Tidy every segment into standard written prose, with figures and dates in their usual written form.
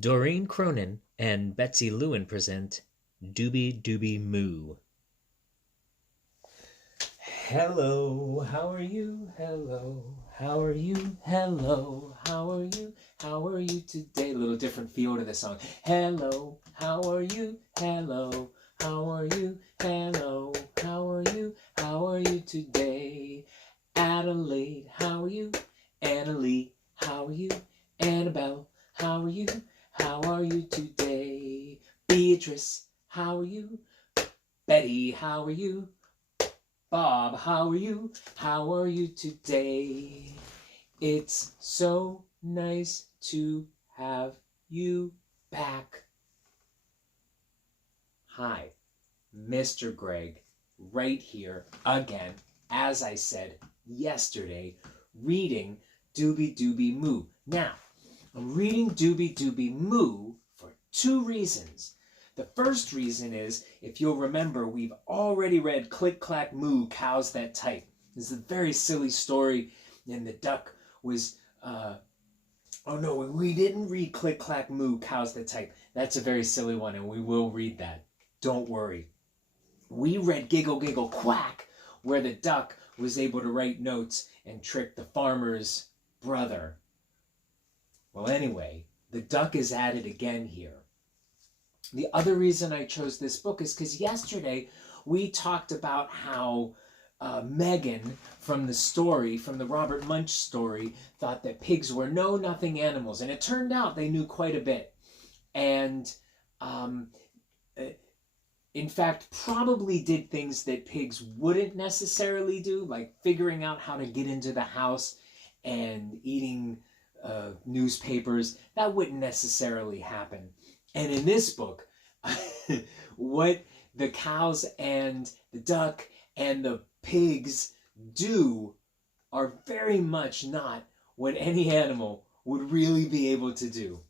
Doreen Cronin and Betsy Lewin present Doobie Doobie Moo. Hello, how are you? Hello, how are you? Hello, how are you? How are you today? A little different feel to the song. Hello, how are you? Hello, how are you? Hello, how are you? How are you today? Adelaide, how are you? Annalie, how are you? Annabelle, how are you? How are you today? Beatrice, how are you? Betty, how are you? Bob, how are you? How are you today? It's so nice to have you back. Hi, Mr. Greg, right here again, as I said yesterday, reading Doobie Doobie Moo. Now, I'm reading Doobie Doobie Moo for two reasons. The first reason is, if you'll remember, we've already read Click Clack Moo, Cows That Type. This is a very silly story, and the duck was, oh no, we didn't read Click Clack Moo, Cows That Type. That's a very silly one, and we will read that. Don't worry. We read Giggle Giggle Quack, where the duck was able to write notes and trick the farmer's brother. Well, anyway, the duck is at it again here. The other reason I chose this book is because yesterday we talked about how Megan from the Robert Munch story, thought that pigs were know-nothing animals. And it turned out they knew quite a bit. And in fact, probably did things that pigs wouldn't necessarily do, like figuring out how to get into the house and eating newspapers. That wouldn't necessarily happen. And in this book, what the cows and the duck and the pigs do are very much not what any animal would really be able to do.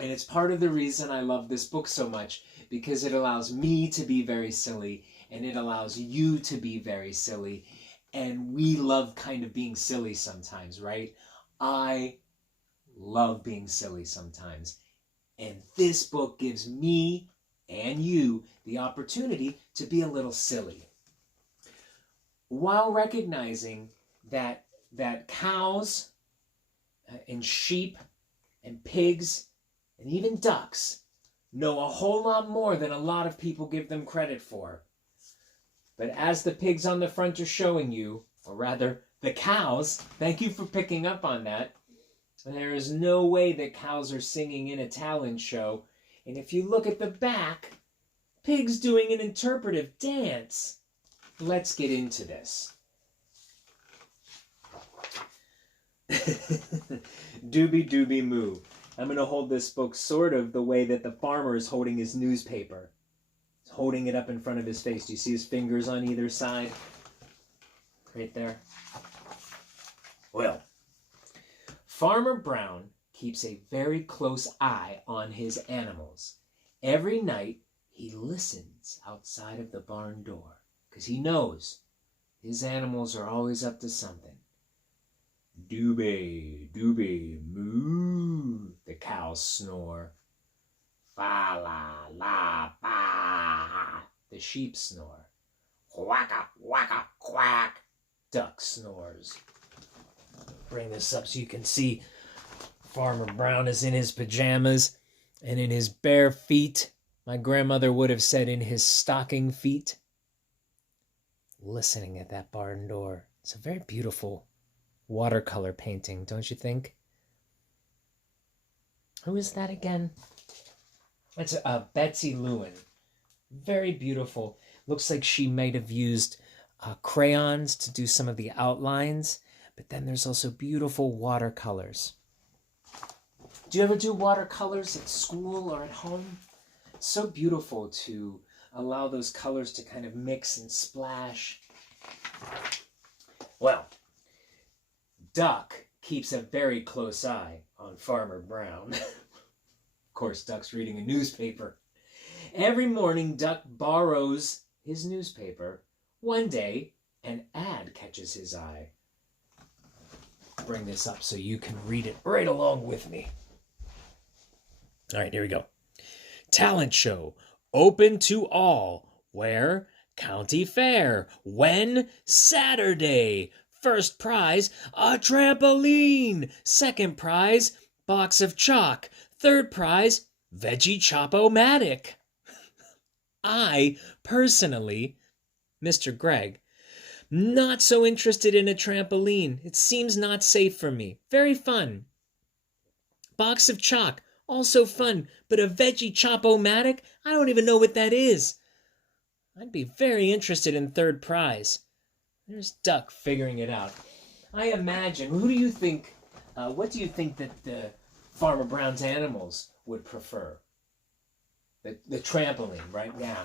And it's part of the reason I love this book so much, because it allows me to be very silly, and it allows you to be very silly. And we love kind of being silly sometimes, right? I love being silly sometimes. And this book gives me and you the opportunity to be a little silly, while recognizing that cows and sheep and pigs and even ducks know a whole lot more than a lot of people give them credit for. But as the pigs on the front are showing you, or rather the cows, thank you for picking up on that, there is no way that cows are singing in a talent show. And if you look at the back, pigs doing an interpretive dance. Let's get into this. Doobie Doobie Moo. I'm going to hold this book sort of the way that the farmer is holding his newspaper. He's holding it up in front of his face. Do you see his fingers on either side? Right there. Well, Farmer Brown keeps a very close eye on his animals. Every night, he listens outside of the barn door, because he knows his animals are always up to something. Doobie, doobie, moo, the cows snore. Fa la la ba, the sheep snore. Whacka, whacka, quack, duck snores. Bring this up so you can see Farmer Brown is in his pajamas and in his bare feet. My grandmother would have said in his stocking feet. Listening at that barn door. It's a very beautiful watercolor painting, don't you think? Who is that again? It's Betsy Lewin. Very beautiful. Looks like she might have used crayons to do some of the outlines. But then there's also beautiful watercolors. Do you ever do watercolors at school or at home? It's so beautiful to allow those colors to kind of mix and splash. Well, Duck keeps a very close eye on Farmer Brown. Of course, Duck's reading a newspaper. Every morning, Duck borrows his newspaper. One day, an ad catches his eye. Bring this up so you can read it right along with me. All right, here we go. Talent show open to all. Where? County Fair. When? Saturday. First prize, a trampoline. Second prize, box of chalk. Third prize, veggie chop-o-matic. I, personally, Mr. Gregg, not so interested in a trampoline. It seems not safe for me. Very fun. Box of chalk, also fun, but a veggie chop-o-matic? I don't even know what that is. I'd be very interested in third prize. There's Duck figuring it out. I imagine, what do you think that the Farmer Brown's animals would prefer? The trampoline, right? Yeah.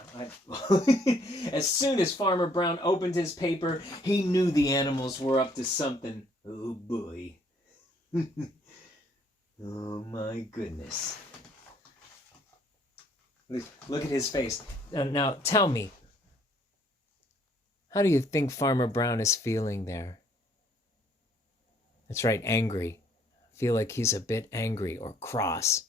As soon as Farmer Brown opened his paper, he knew the animals were up to something. Oh boy. Oh my goodness. Look at his face. Now tell me, how do you think Farmer Brown is feeling there? That's right, angry. I feel like he's a bit angry or cross.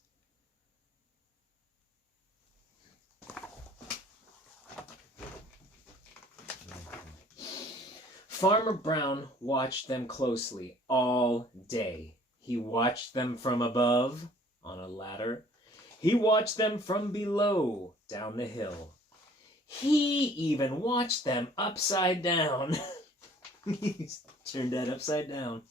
Farmer Brown watched them closely all day. He watched them from above on a ladder. He watched them from below down the hill. He even watched them upside down. He turned that upside down.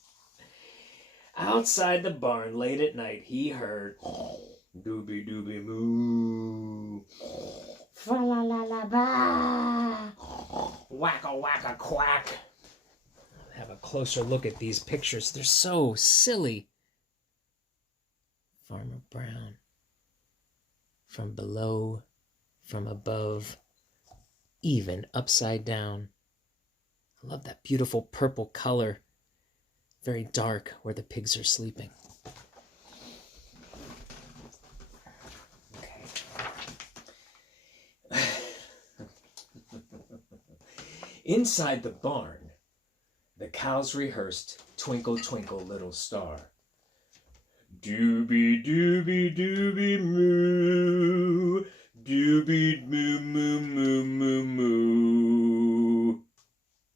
Outside the barn late at night, he heard Doobie Doobie Moo. Fa la la la ba. Wacka wacka quack. Have a closer look at these pictures. They're so silly. Farmer Brown. From below, from above, even upside down. I love that beautiful purple color. Very dark where the pigs are sleeping. Okay. Inside the barn, the cows rehearsed Twinkle, Twinkle, Little Star. Doobie Doobie Doobie Moo, Doobie Moo Moo Moo Moo Moo.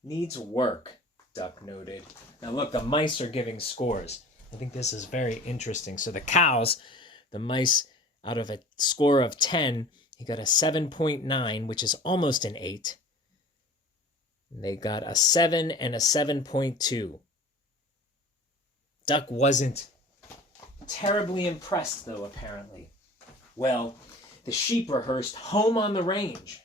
Needs work, Duck noted. Now look, the mice are giving scores. I think this is very interesting. So the cows, the mice, out of a score of 10, he got a 7.9, which is almost an 8. And they got a 7 and a 7.2. Duck wasn't terribly impressed, though, apparently. Well, the sheep rehearsed Home on the Range.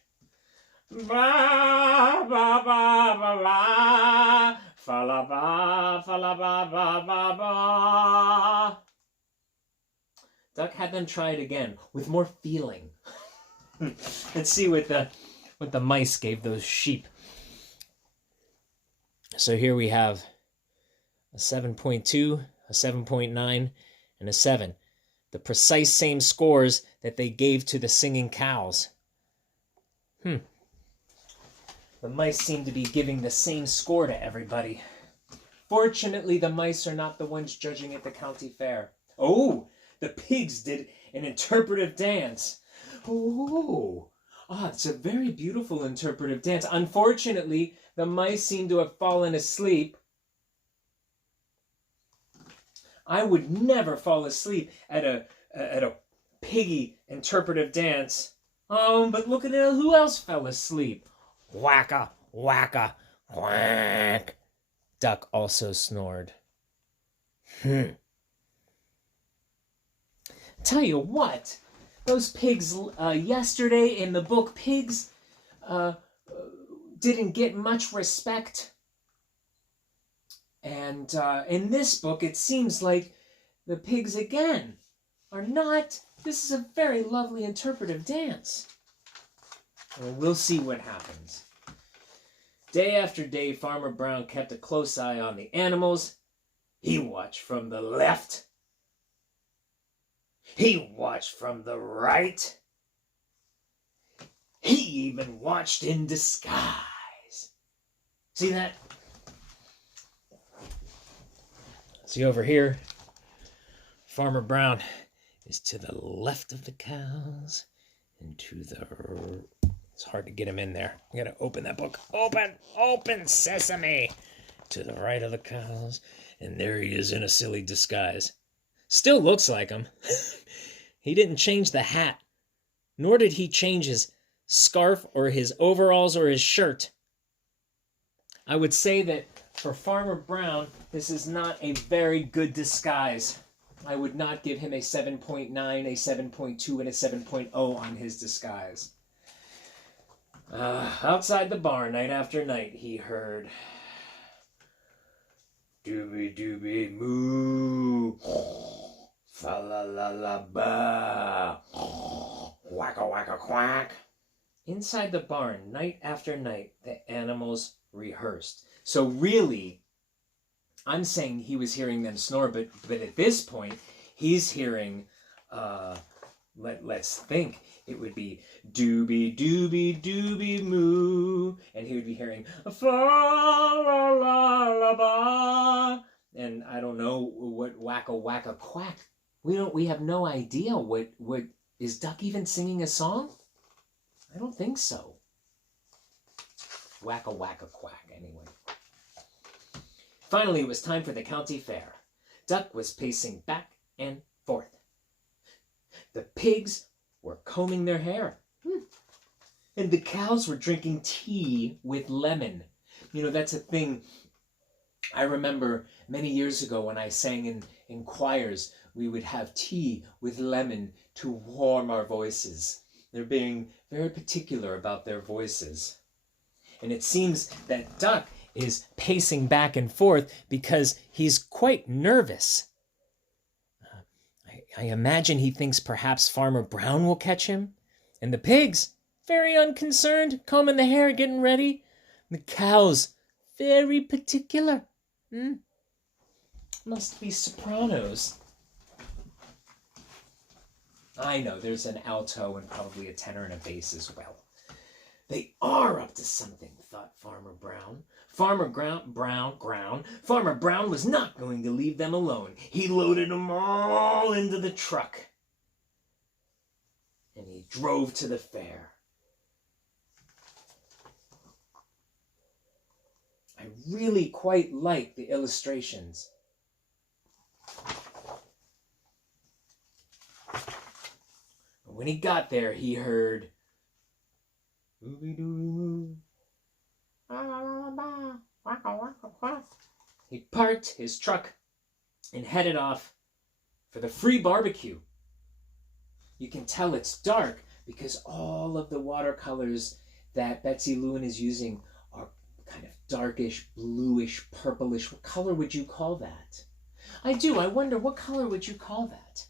Ba ba ba ba ba, fa la ba ba ba ba. Duck had them try it again with more feeling. Let's see what the mice gave those sheep. So here we have a 7.2, a 7.9, and a 7. The precise same scores that they gave to the singing cows. The mice seem to be giving the same score to everybody. Fortunately, the mice are not the ones judging at the county fair. Oh, the pigs did an interpretive dance. Oh, it's a very beautiful interpretive dance. Unfortunately, the mice seem to have fallen asleep. I would never fall asleep at a piggy interpretive dance. But look at it, who else fell asleep? Wacka, wacka, quack. Duck also snored. Tell you what, those pigs yesterday in the book Pigs didn't get much respect. And in this book, it seems like the pigs again are not. This is a very lovely interpretive dance. Well, we'll see what happens. Day after day, Farmer Brown kept a close eye on the animals. He watched from the left. He watched from the right. He even watched in disguise. See that? See over here, Farmer Brown is to the left of the cows and to the... It's hard to get him in there. I gotta open that book. Open, sesame! To the right of the cows, and there he is in a silly disguise. Still looks like him. He didn't change the hat, nor did he change his scarf or his overalls or his shirt. I would say that for Farmer Brown, this is not a very good disguise. I would not give him a 7.9, a 7.2, and a 7.0 on his disguise. Outside the barn, night after night, he heard... Doobie Doobie Moo, fa la la la ba, wacka wacka quack. Inside the barn, night after night, the animals rehearsed. So really, I'm saying he was hearing them snore, but at this point, he's hearing, let's think, it would be Doobie Doobie Doobie Moo, and he would be hearing fa la la la ba, and I don't know what wacka wacka quack. We have no idea what is Duck even singing a song? I don't think so. Wacka wacka quack, anyway. Finally, it was time for the county fair. Duck was pacing back and forth. The pigs were combing their hair. And the cows were drinking tea with lemon. You know, that's a thing I remember many years ago when I sang in choirs. We would have tea with lemon to warm our voices. They're being very particular about their voices. And it seems that Duck is pacing back and forth because he's quite nervous. I imagine he thinks perhaps Farmer Brown will catch him. And the pigs, very unconcerned, combing the hair, getting ready. The cows, very particular. Must be sopranos. I know, there's an alto and probably a tenor and a bass as well. They are up to something, thought Farmer Brown. Farmer Brown was not going to leave them alone. He loaded them all into the truck. And he drove to the fair. I really quite like the illustrations. When he got there, he heard... Doobie Doobie Moo. He parked his truck and headed off for the free barbecue. You can tell it's dark because all of the watercolors that Betsy Lewin is using are kind of darkish, bluish, purplish. What color would you call that? I wonder, what color would you call that?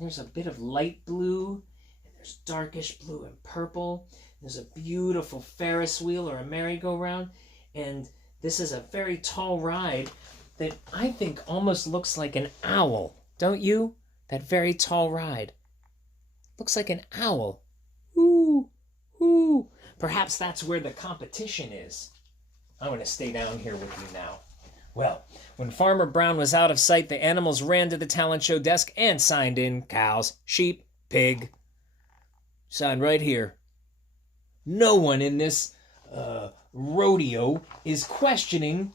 There's a bit of light blue, and there's darkish blue and purple. There's a beautiful Ferris wheel or a merry-go-round, and this is a very tall ride that I think almost looks like an owl, don't you? That very tall ride. Looks like an owl. Ooh, ooh. Perhaps that's where the competition is. I'm going to stay down here with you now. Well, when Farmer Brown was out of sight, the animals ran to the talent show desk and signed in. Cows, sheep, pig. Signed right here. No one in this rodeo is questioning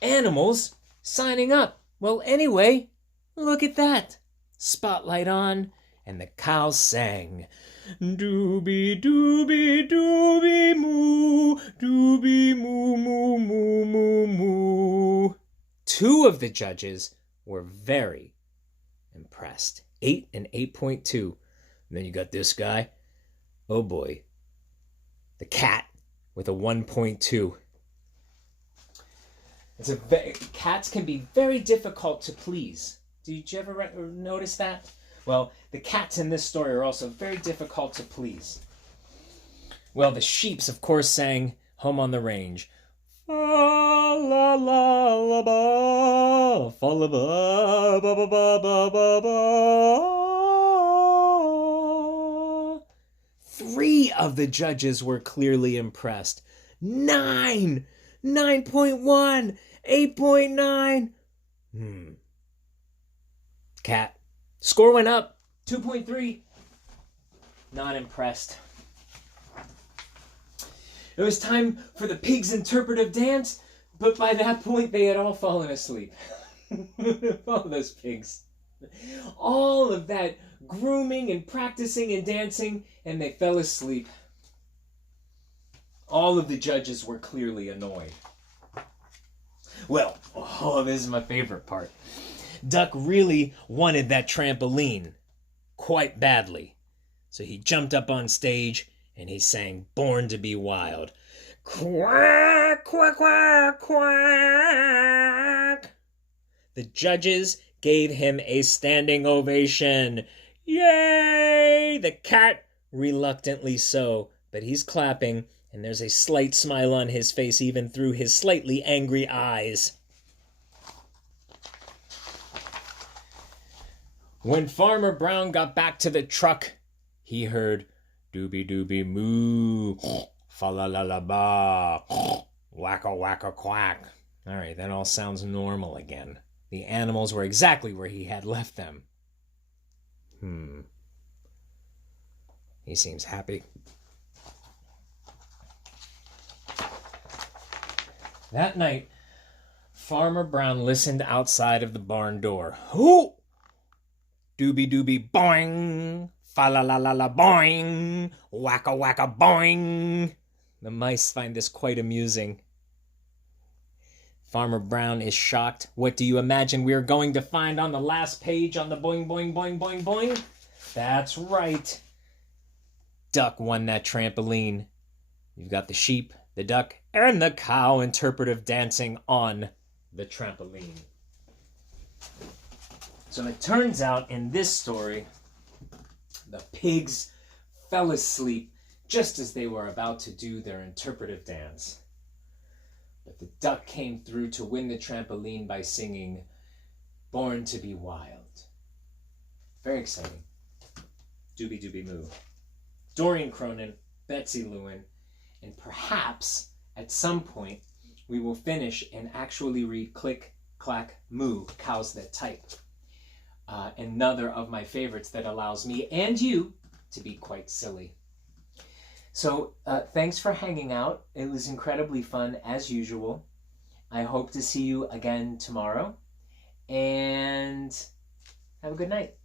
animals signing up. Well, anyway, look at that. Spotlight on, and the cows sang. Doobie Doobie Doobie Moo, Doobie Moo Moo Moo Moo Moo. Two of the judges were very impressed. 8 and 8.2. And then you got this guy. Oh boy. The cat with a 1.2. Cats can be very difficult to please. Did you ever notice that? Well, the cats in this story are also very difficult to please. Well, the sheeps, of course, sang Home on the Range. Fa la la la ba, fa la ba ba ba ba ba ba ba. 3 of the judges were clearly impressed. 9, 9.1, 8.9. Cat, Score went up. 2.3. Not impressed. It was time for the pigs' interpretive dance, but by that point they had all fallen asleep. All those pigs. All of that grooming and practicing and dancing, and they fell asleep. All of the judges were clearly annoyed. Well, this is my favorite part. Duck really wanted that trampoline quite badly. So he jumped up on stage and he sang Born to be Wild. Quack, quack, quack, quack. The judges gave him a standing ovation. Yay! The cat, reluctantly so, but he's clapping, and there's a slight smile on his face even through his slightly angry eyes. When Farmer Brown got back to the truck, he heard Doobie Doobie Moo, fa la la la ba, wacka wacka quack. All right, that all sounds normal again. The animals were exactly where he had left them. He seems happy. That night, Farmer Brown listened outside of the barn door. Hoo! Doobie doobie boing, fa la la la la boing, wacka wacka boing. The mice find this quite amusing. Farmer Brown is shocked. What do you imagine we are going to find on the last page on the boing boing boing boing boing? That's right. Duck won that trampoline. You've got the sheep, the duck, and the cow interpretive dancing on the trampoline. So it turns out in this story, the pigs fell asleep just as they were about to do their interpretive dance. But the duck came through to win the trampoline by singing Born to be Wild. Very exciting. Doobie Doobie Moo. Doreen Cronin, Betsy Lewin, and perhaps at some point we will finish and actually read Click, Clack, Moo, Cows That Type. Another of my favorites that allows me and you to be quite silly. So thanks for hanging out. It was incredibly fun as usual. I hope to see you again tomorrow. And have a good night.